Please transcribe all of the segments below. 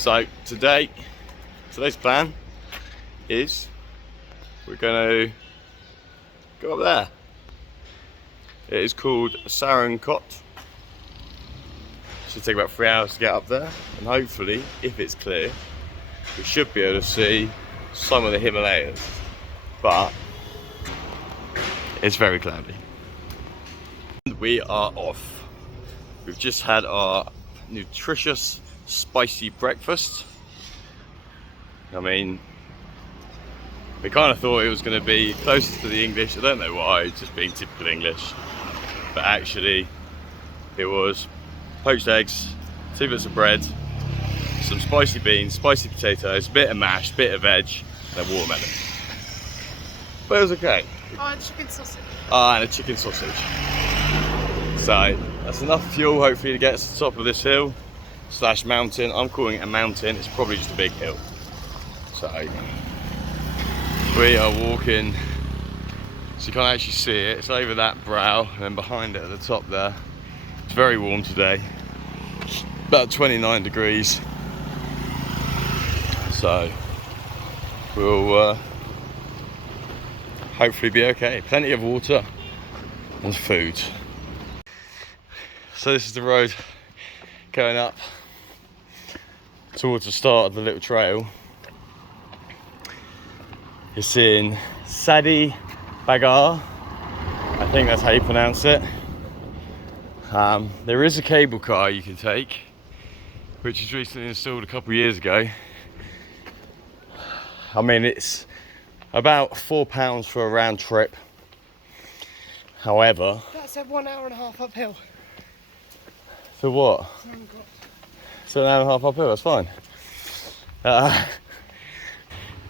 So today's plan is we're going to go up there. It is called Sarangkot. Should take about 3 hours to get up there, and hopefully, if it's clear, we should be able to see some of the Himalayas, but it's very cloudy. We are off. We've just had our nutritious, spicy breakfast. I mean, we kind of thought it was going to be closer to the English. I don't know why, just being typical English, but actually it was poached eggs, 2 bits of bread, some spicy beans, spicy potatoes, a bit of mash, bit of veg, and a watermelon. But it was okay. Oh, and chicken sausage. Ah, and a chicken sausage. So that's enough fuel hopefully to get us to the top of this hill slash mountain. I'm calling it a mountain, it's probably just a big hill. So we are walking, so you can't actually see it. It's over that brow, and then behind it at the top there. It's very warm today, about 29 degrees. So we'll hopefully be okay. Plenty of water and food. So this is the road going up towards the start of the little trail. It's in Sadi, bagar. I think that's how you pronounce it. There is a cable car you can take, which was recently installed a couple of years ago. I mean, it's about £4 for a round trip. However, that's a 1.5 hours uphill. For what? Sarangkot. So 1.5 hours uphill, that's fine.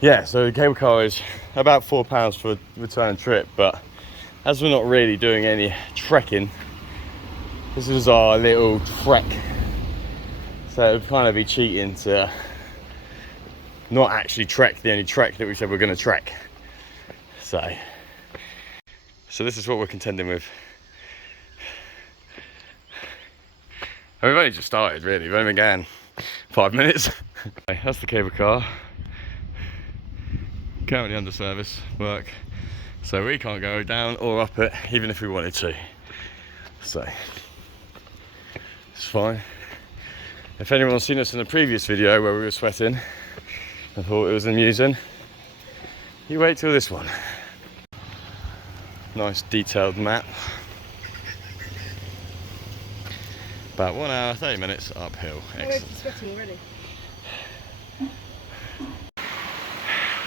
Yeah, so the cable car is about £4 for a return trip, but as we're not really doing any trekking, this is our little trek. So it would kind of be cheating to not actually trek the only trek that we said we're going to trek. So this is what we're contending with. And we've only just started, really. We've only been going 5 minutes. That's the cable car. Currently under service work, so we can't go down or up it, even if we wanted to. So it's fine. If anyone's seen us in a previous video where we were sweating and thought it was amusing, you wait till this one. Nice detailed map. About 1 hour, 30 minutes uphill. Excellent. I'm sweating already.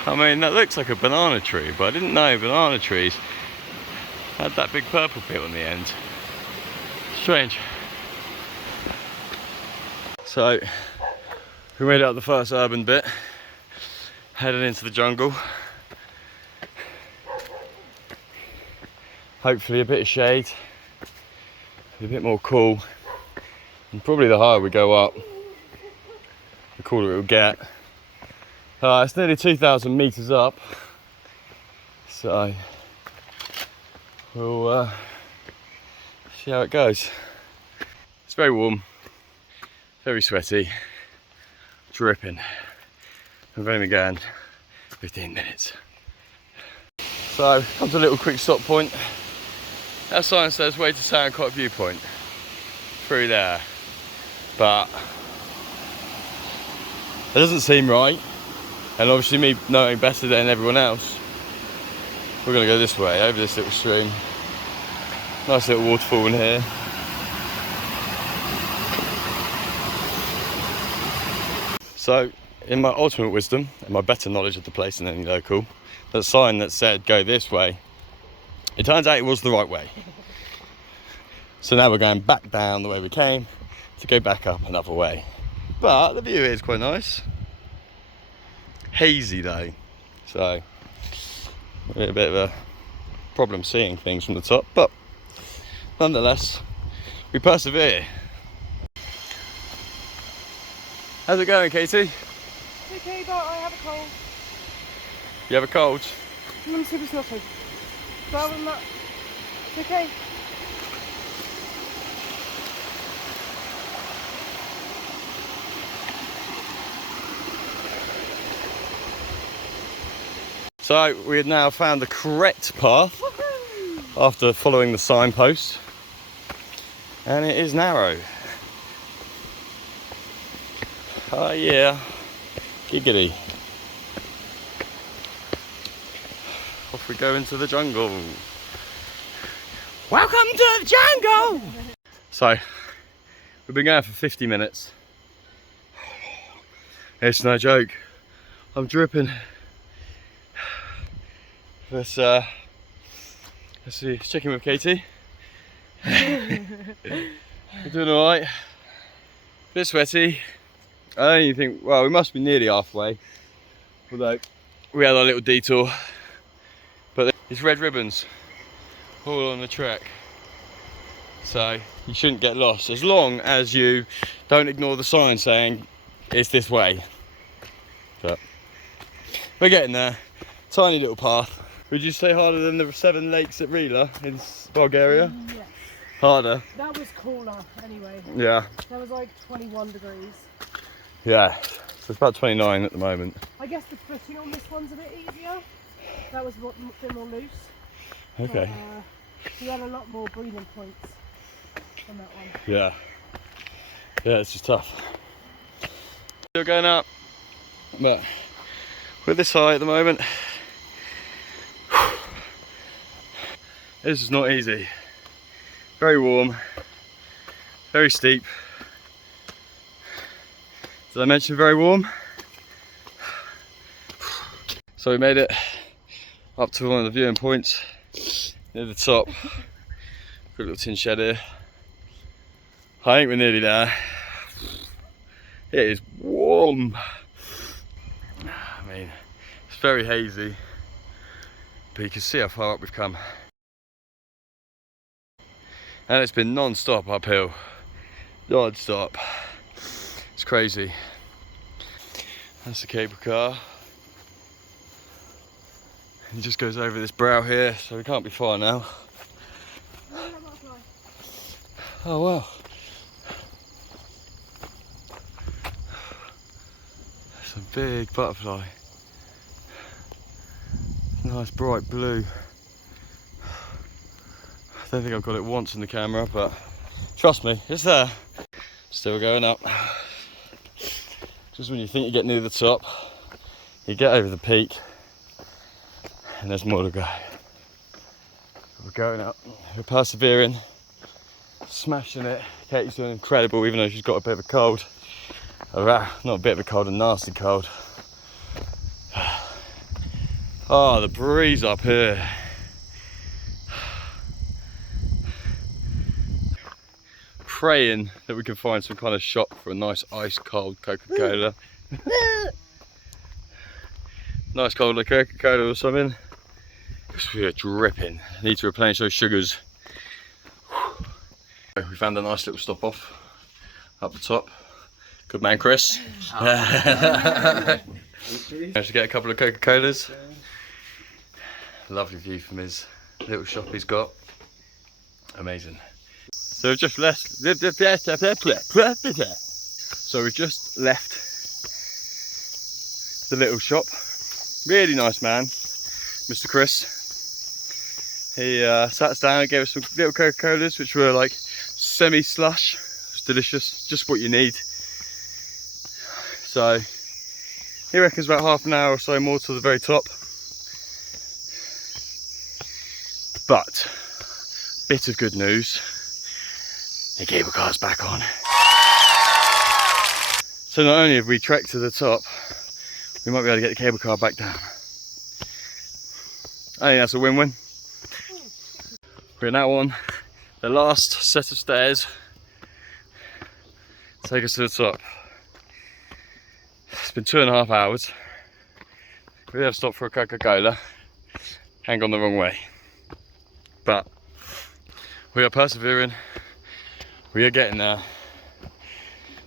I mean, that looks like a banana tree, but I didn't know banana trees had that big purple bit on the end. Strange. So, we made it up the first urban bit, headed into the jungle. Hopefully a bit of shade, a bit more cool, and probably the higher we go up, the cooler it will get. It's nearly 2,000 meters up, so we'll see how it goes. It's very warm, very sweaty, dripping. We've only been going 15 minutes. So, come to a little quick stop point. That sign says way to Sarangkot Viewpoint, through there, but it doesn't seem right. And obviously me knowing better than everyone else, we're going to go this way, over this little stream. Nice little waterfall in here. So, in my ultimate wisdom, and my better knowledge of the place than any local, that sign that said go this way, it turns out it was the right way. So now we're going back down the way we came to go back up another way. But the view here is quite nice. Hazy though, so a bit of a problem seeing things from the top, but nonetheless we persevere. How's it going, Katie? It's okay, but I have a cold. You have a cold? I'm super snotty. But other than that, it's okay. So we have now found the correct path after following the signpost, and it is narrow. Oh yeah, giggity. Off we go into the jungle. Welcome to the jungle! So, we've been going for 50 minutes. It's no joke. I'm dripping. Let's see, check in with Katie. We're doing alright. Bit sweaty. I don't even think, well, we must be nearly halfway. Although, we had our little detour. But there's red ribbons all on the track. So, you shouldn't get lost as long as you don't ignore the sign saying it's this way. But we're getting there. Tiny little path. Would you say harder than the 7 lakes at Rila in Bulgaria? Yes. Harder? That was cooler anyway. Yeah. That was like 21 degrees. Yeah. So it's about 29 at the moment. I guess the footing on this one's a bit easier. That was a bit more loose. Okay. But, we had a lot more breathing points on that one. Yeah. Yeah, it's just tough. Still going up. But we're this high at the moment. This is not easy. Very warm, very steep. Did I mention very warm? So we made it up to one of the viewing points near the top. Got a little tin shed here. I think we're nearly there. It is warm. I mean, it's very hazy, but you can see how far up we've come. And it's been non-stop uphill, non-stop. It's crazy. That's the cable car. It just goes over this brow here, so we can't be far now. Oh wow. That's a big butterfly. Nice bright blue. I don't think I've got it once in the camera, but trust me, it's there. Still going up. Just when you think you get near the top, you get over the peak, and there's more to go. We're going up, we're persevering, smashing it. Katie's doing incredible, even though she's got a bit of a cold. Not a bit of a cold, a nasty cold. Oh, the breeze up here. Praying that we can find some kind of shop for a nice ice cold Coca-Cola. Nice cold Coca-Cola or something. Because we are dripping. Need to replenish those sugars. We found a nice little stop off up the top. Good man, Chris. Managed to get a couple of Coca-Colas. Lovely view from his little shop he's got. Amazing. So we've just left. So we've just left the little shop. Really nice man, Mr. Chris. He sat us down and gave us some little Coca-Colas, which were like semi-slush. It's delicious, just what you need. So he reckons about half an hour or so more to the very top. But bit of good news. The cable car's back on. So not only have we trekked to the top, we might be able to get the cable car back down. I think that's a win-win. We're now on the last set of stairs. Take us to the top. It's been 2.5 hours. We have stopped for a Coca-Cola and gone the wrong way. But we are persevering. We are getting there,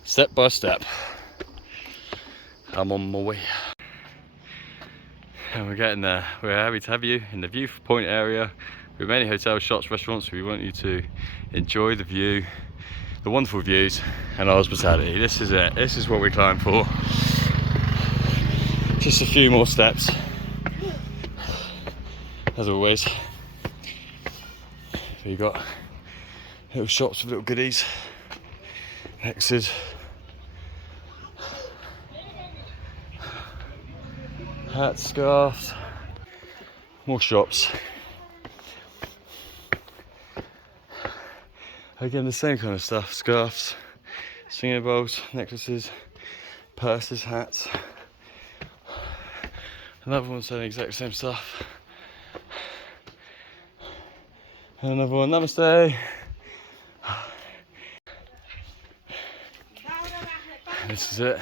step by step. I'm on my way. And we're getting there. We're happy to have you in the Viewpoint area with many hotels, shops, restaurants. We want you to enjoy the view, the wonderful views and our hospitality. This is it. This is what we climb for. Just a few more steps. as always. You got little shops with little goodies, X's, hats, scarves, more shops. Again, the same kind of stuff: scarves, singing bowls, necklaces, purses, hats. Another one selling the exact same stuff. And another one, namaste. This is it,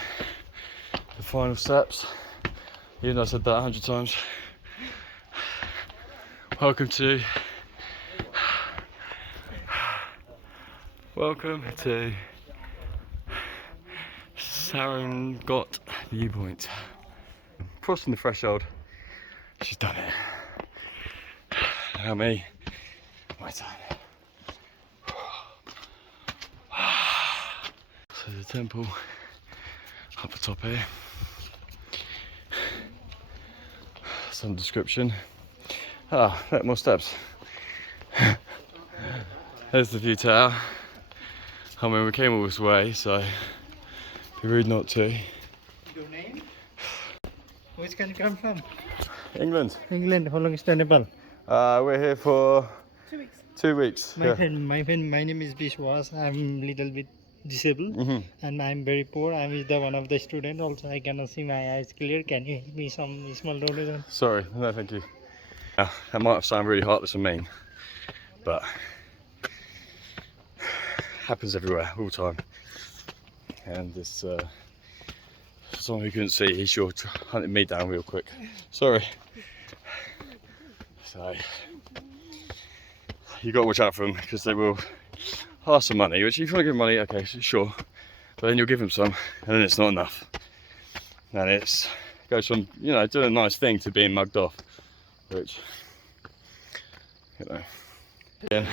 the final steps. Even though I said that 100 times. Welcome to Sarangkot Viewpoint. Crossing the threshold. She's done it. Now me, my turn. So the temple up the top here. Some description. Look, more steps. There's the view tower. I mean, we came all this way, so it'd be rude not to. Your name? Which can you come from? England. England. How long is the Nepal? We're here for 2 weeks. 2 weeks. My name is Bishwas. I'm little bit disabled and I'm very poor. I'm the one of the student. Also, I cannot see my eyes clear. Can you help me some small donation? Sorry, no, thank you. That might have sounded really heartless and mean, but happens everywhere, all the time. And this someone who couldn't see, he sure hunted me down real quick. Sorry. So you got to watch out for them because they will ask for money. Which, if you want to give them money, okay, sure, but then you'll give them some, and then it's not enough. And it goes from, you know, doing a nice thing to being mugged off, which, you know. Again,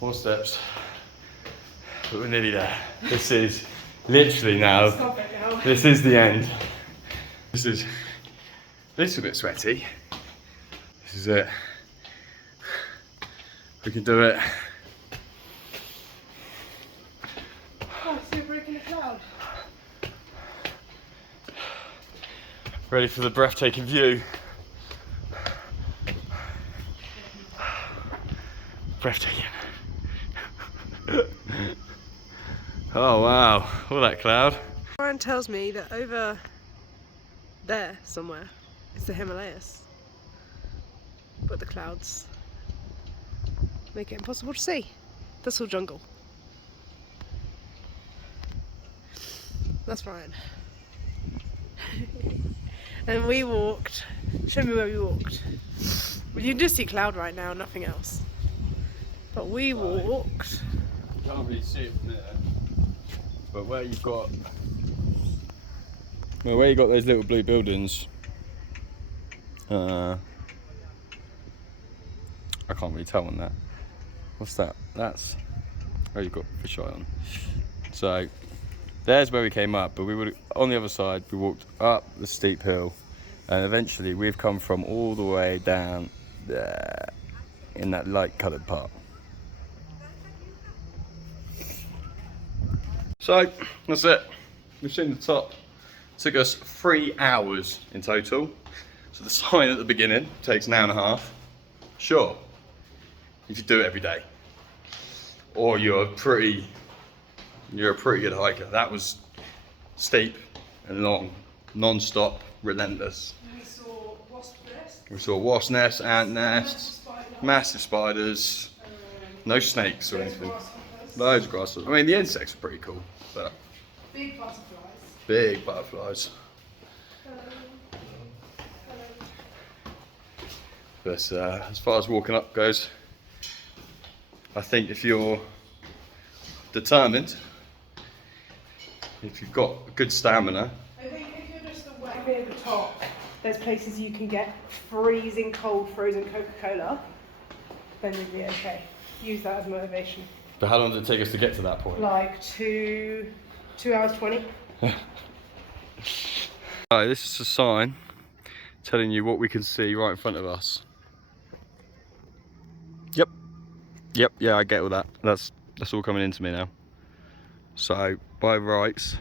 more steps, but we're nearly there. This is literally now. This is the end. This is a little bit sweaty. This is it. We can do it. Oh, so you're breaking the cloud. Ready for the breathtaking view. Breathtaking. Oh wow, all that cloud. Ryan tells me that over there somewhere is the Himalayas, but the clouds make it impossible to see. That's all jungle. That's Ryan. And we walked. Show me where we walked. Well, you can just see cloud right now, nothing else. But we walked. Can't really see it from there. But where you've got those little blue buildings, I can't really tell on that. What's that? That's where you've got fisheye on. So there's where we came up, but we would on the other side. We walked up the steep hill, and eventually we've come from all the way down there in that light-coloured part. So that's it. We've seen the top. Took us 3 hours in total. So the sign at the beginning takes an hour and a half. Sure, if you do it every day, or you're a pretty good hiker. That was steep and long, non-stop, relentless. We saw wasp nests. We saw wasp nests, ant nests, massive spiders, no snakes or anything. Loads of grasshoppers. I mean, the insects are pretty cool, but Big butterflies. big butterflies. But as far as walking up goes, I think if you're determined, if you've got good stamina, I think if you're just away at the top, there's places you can get freezing cold frozen Coca-Cola, then you'd be okay. Use that as motivation. but how long did it take us to get to that point? Like 2 hours 20. Right, this is a sign telling you what we can see right in front of us. Yep, yeah, I get all that. That's all coming into me now. So by rights,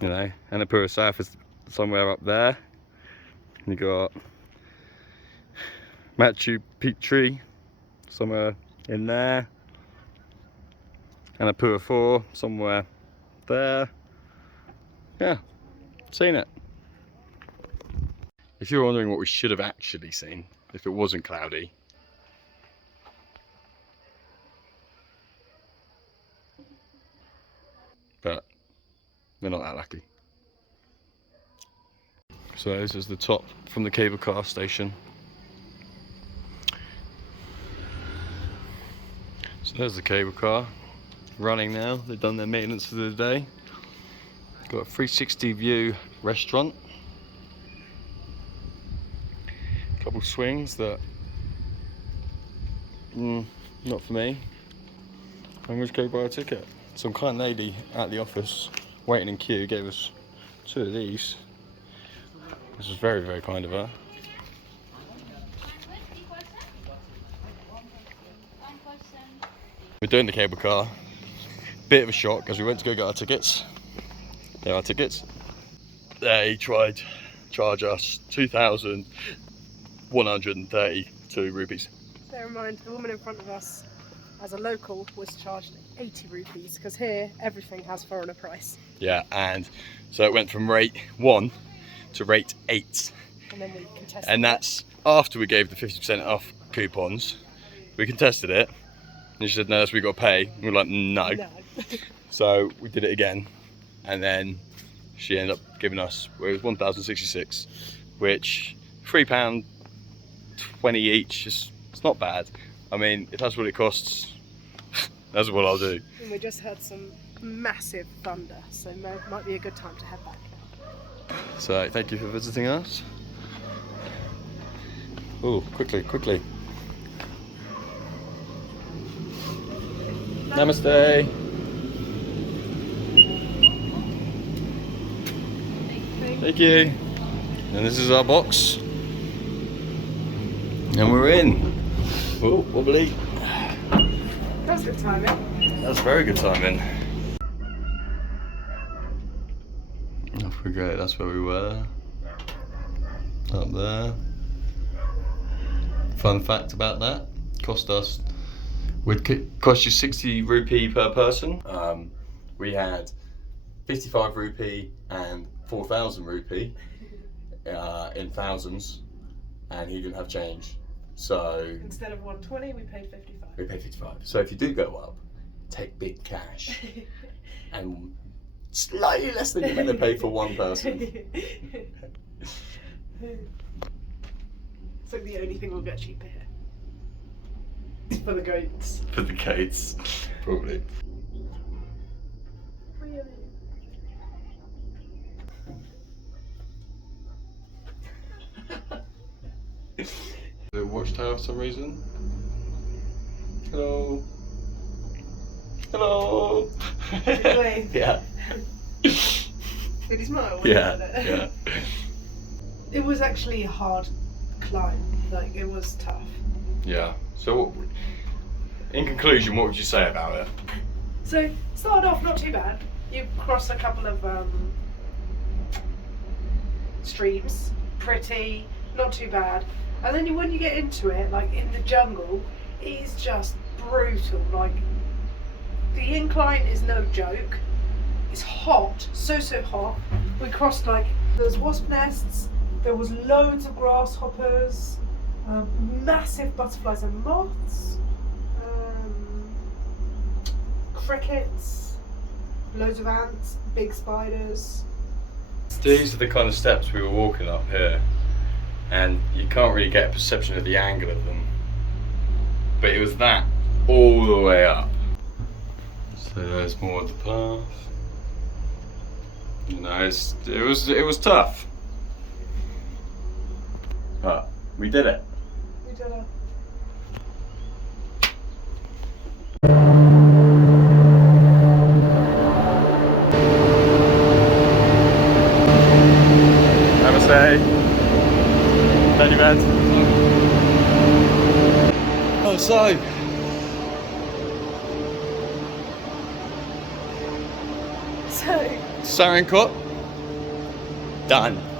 you know, Annapurna South is somewhere up there. You got Machu Picchu somewhere in there. Annapurna 4 somewhere there. Yeah, seen it. If you're wondering what we should have actually seen, if it wasn't cloudy, but we're not that lucky. So this is the top from the cable car station. So there's the cable car running now. They've done their maintenance for the day. Got a 360 view restaurant. A couple swings that, not for me. I'm going to go buy a ticket. Some kind lady at the office waiting in queue gave us 2 of these. This was very, very kind of her. We're doing the cable car. Bit of a shock as we went to go get our tickets. There are tickets. They tried to charge us 2,132 rupees. Bear in mind, the woman in front of us, as a local, was charged 80 rupees because here everything has foreigner price. Yeah, and so it went from rate 1 to rate 8. And then we contested And that's after we gave the 50% off coupons. We contested it. And she said, no, that's what we got to pay. And we were like, no. No. So we did it again. And then she ended up giving us, well, it was 1,066, which £3.20 each is, it's not bad. I mean, if that's what it costs, that's what I'll do. And we just heard some massive thunder, so might be a good time to head back. So thank you for visiting us. Oh, quickly. Namaste. Thank you. And this is our box. And we're in. Oh, wobbly. That's good timing. That's very good timing. Off we go, that's where we were. Up there. Fun fact about that, would cost you 60 rupee per person. We had 55 rupee and 4,000 rupee in thousands, and he didn't have change. So Instead of 120, we paid 55. we paid 55. So if you do go up, take big cash and slightly less than you're going to pay for one person. It's like the only thing we'll get cheaper here. For the goats. For the gates, probably. The watchtower for some reason. Hello. Hello. Really? Yeah. Did he smile? when he Yeah. said it? Yeah. It was actually a hard climb. Like, it was tough. Yeah. So, in conclusion, what would you say about it? So, started off not too bad. You cross a couple of streams, pretty, not too bad. And then when you get into it, like in the jungle, it is just brutal. Like, the incline is no joke. It's hot, so hot. We crossed, like, there was wasp nests, there was loads of grasshoppers, massive butterflies and moths, crickets, loads of ants, big spiders. These are the kind of steps we were walking up here, and you can't really get a perception of the angle of them. But it was that all the way up. So there's more of the path. You know, it was tough, but we did it. We did it. Namaste. Thank you, man. Oh, so So, Sarangkot, done.